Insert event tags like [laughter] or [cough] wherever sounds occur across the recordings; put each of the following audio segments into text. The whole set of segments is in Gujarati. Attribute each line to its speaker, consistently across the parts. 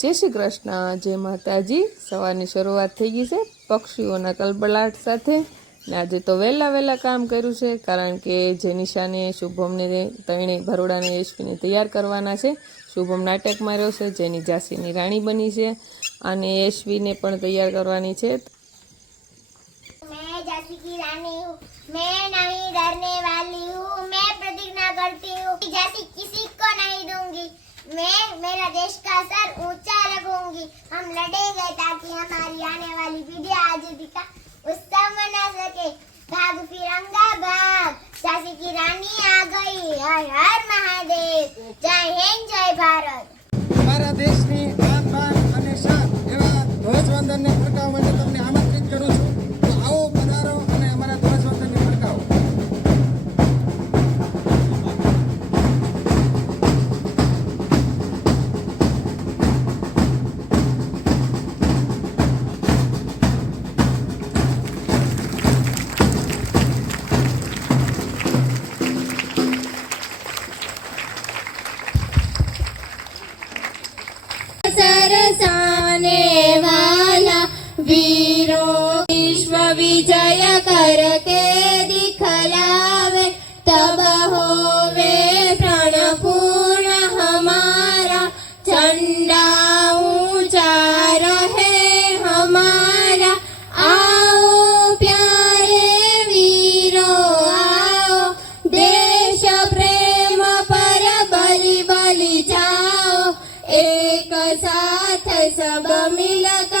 Speaker 1: જય શ્રી કૃષ્ણ જય માતાજી સવારની શરૂઆત થઈ ગઈ છે પક્ષીઓના કલબલાટ સાથે ને આજે તો વહેલા વહેલા કામ કર્યું છે કારણ કે જે નિશાને શુભમને તણે ભરોડાને યશવીને તૈયાર કરવાના છે શુભમ નાટક માર્યો છે જેની ઝાંસીની રાણી બની છે અને યશવીને પણ તૈયાર કરવાની છે
Speaker 2: मैं झांसी की रानी हूँ मैं नहीं डरने वाली हूँ मैं प्रतिज्ञा करती हूँ कि झांसी किसी को नहीं दूंगी मैं मेरा देश का सर ऊंचा रखूंगी हम लड़ेंगे ताकि हमारी आने वाली पीढ़ी आजादी का उत्सव मना सके भाग फिरंगा भाग झांसी की रानी आ गई हर हर महादेव जय हिंद जय भारत
Speaker 3: વિજય કર કે દિખલાવે, તબ હોવે પ્રણ પૂર્ણ હમારા. ઝંડા ઊંચા રહે હમારા. આવો પ્યારે
Speaker 2: વીરો, આવો. દેશ પ્રેમ પર બલિ બલિ જાઓ એક સાથ સબ મિલકા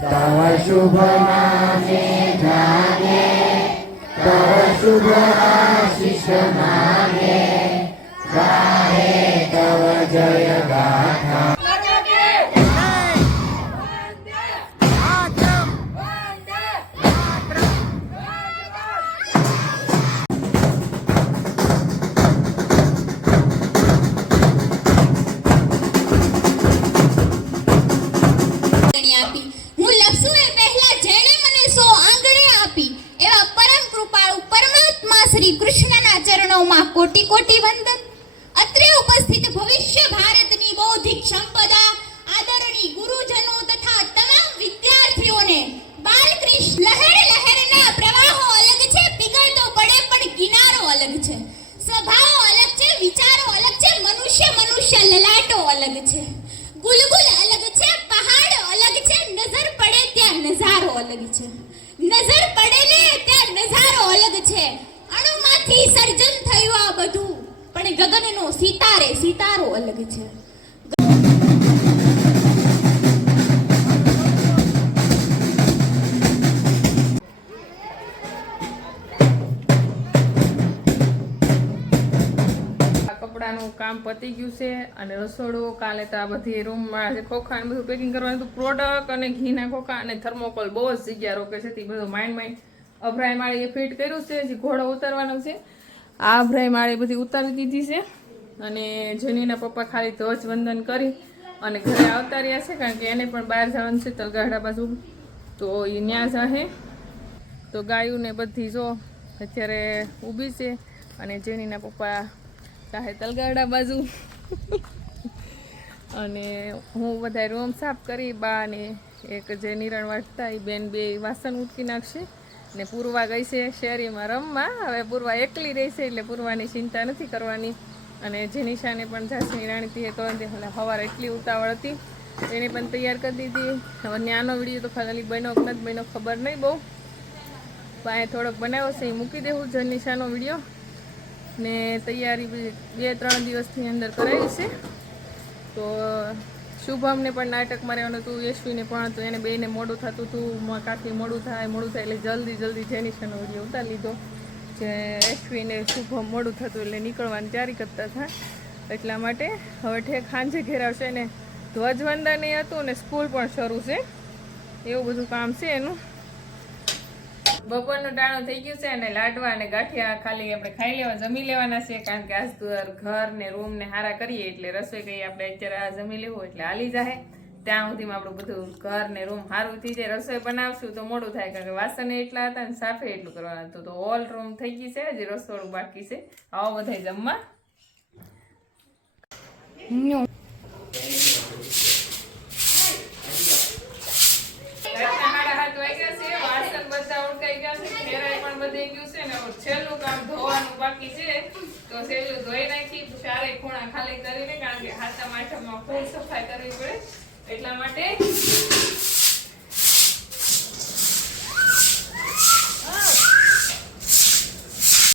Speaker 3: તવ શુભ નામે જાગે તવ શુભ આશીષ માગે ગાહે તવ જય ગાથા
Speaker 4: કોટી કોટી વંદન. અત્રે ઉપસ્થિત ભવિષ્ય ભારતની બૌદ્ધિક સંપદા આદરણી ગુરુજનો તથા તમામ વિદ્યાર્થીઓને બાલકૃષ્ણ લહેર લહેરના પ્રવાહો અલગ છે, પીગળતો પડે પણ કિનારો અલગ છે. સ્વભાવો અલગ છે, વિચારો અલગ છે, મનુષ્ય મનુષ્ય લલાટો અલગ છે. ગુલગુલ અલગ છે, પહાડ અલગ છે, નજર પડે ત્યાં નજારો અલગ છે. નજર પડે ને ત્યાં નજારો અલગ છે. અણુમાંથી સર્જન થયું આ બધું પણ ગગનનો સિતારે, સિતારો અલગ છે.
Speaker 1: કપડાનું કામ પતી ગયું છે અને રસોડું કાલે તો આ બધી રૂમમાં ખોખા અને બધું પેકિંગ કરવાનું હતું. પ્રોડક્ટ અને ઘીના ખોખા અને થર્મોકોલ બહુ જ જગ્યા રોકે છે. તે બધું માઇન્ડ માઇન્ડ અભરાય માળીએ ફિટ કર્યું છે જે ઘોડો ઉતારવાનો છે. આ અભરાય માળી બધી ઉતારી દીધી છે. અને જેનીના પપ્પા ખાલી ધ્વજ વંદન કરી અને ઘરે આવતા રહ્યા છે કારણ કે એને પણ બહાર જવાનું છે તલગાડા બાજુ. તો એ ન્યા જાહે. તો ગાયું ને બધી જો અત્યારે ઊભી છે અને જેનીના પપ્પા ચાહે તલગાડા બાજુ. [laughs] અને હું બધા રૂમ સાફ કરી, બા ને એક જે નિરણ વાટતા એ બેન બે વાસણ ઉટકી નાખશે ને પૂર્વા ગઈ છે શેરીમાં રમવા. હવે પૂર્વા એકલી રહી છે એટલે પૂર્વાની ચિંતા નથી કરવાની. અને જેનિશાને પણ ઝાંસીની એ તો સવારે એટલી ઉતાવળ હતી. એને પણ તૈયાર કરી દીધી. હવે નાનો વીડિયો તો ખાલી બન્યો કે નથી બન્યો ખબર નહીં બહુ. પાસે થોડોક બનાવ્યો છે, એ મૂકી દેવું જનિશાનો વીડિયો. ને તૈયારી બી ત્રણ દિવસની અંદર કરાવી છે. તો શુભમને પણ નાટકમાં રહેવાનું હતું, યશવીને પણ હતું, એને બેને મોડું થતું હતું કાંથી મોડું થાય મોડું થાય એટલે જલ્દી જલ્દી જેનિશાનો વીડિયો ઉતારી લીધો. જે યશવીને શુભમ મોડું થતું એટલે નીકળવાની તૈયારી કરતા હતા. એટલા માટે હવે ઠેક સાંજે ઘેરાવશે ને ધ્વજવંદન એ હતું ને સ્કૂલ પણ શરૂ છે. એવું બધું કામ છે એનું. બપોરનું ટાણું થઈ ગયું છે અને લાડવા અને ગાંઠિયા ખાલી આપણે ખાઈ લેવા, જમી લેવાના છે કારણ કે આજ ઘર ને રૂમ ને હારા કરીએ એટલે રસોઈ કઈ આપણે અત્યારે આ જમી લેવું એટલે હાલી જાય ત્યાં સુધીમાં આપણું બધું ઘર ને રૂમ સારું થઈ જાય રસોઈ બનાવશું તો મોડું થાય કારણ કે વાસણ એટલા હતા ને સાફે એટલું કરવાનું હતું. તો ઓલ રૂમ થઈ ગઈ છે હજી રસોડું બાકી છે. આવો બધા જમવા છેલ્લું કામ ધોવાનું બાકી છે. તો છેલ્લું ધોઈ નાખી ચારે ખૂણા ખાલી કરીને કારણ કે હાથા માઠામાં ફૂલ સફાઈ કરવી પડે. એટલા માટે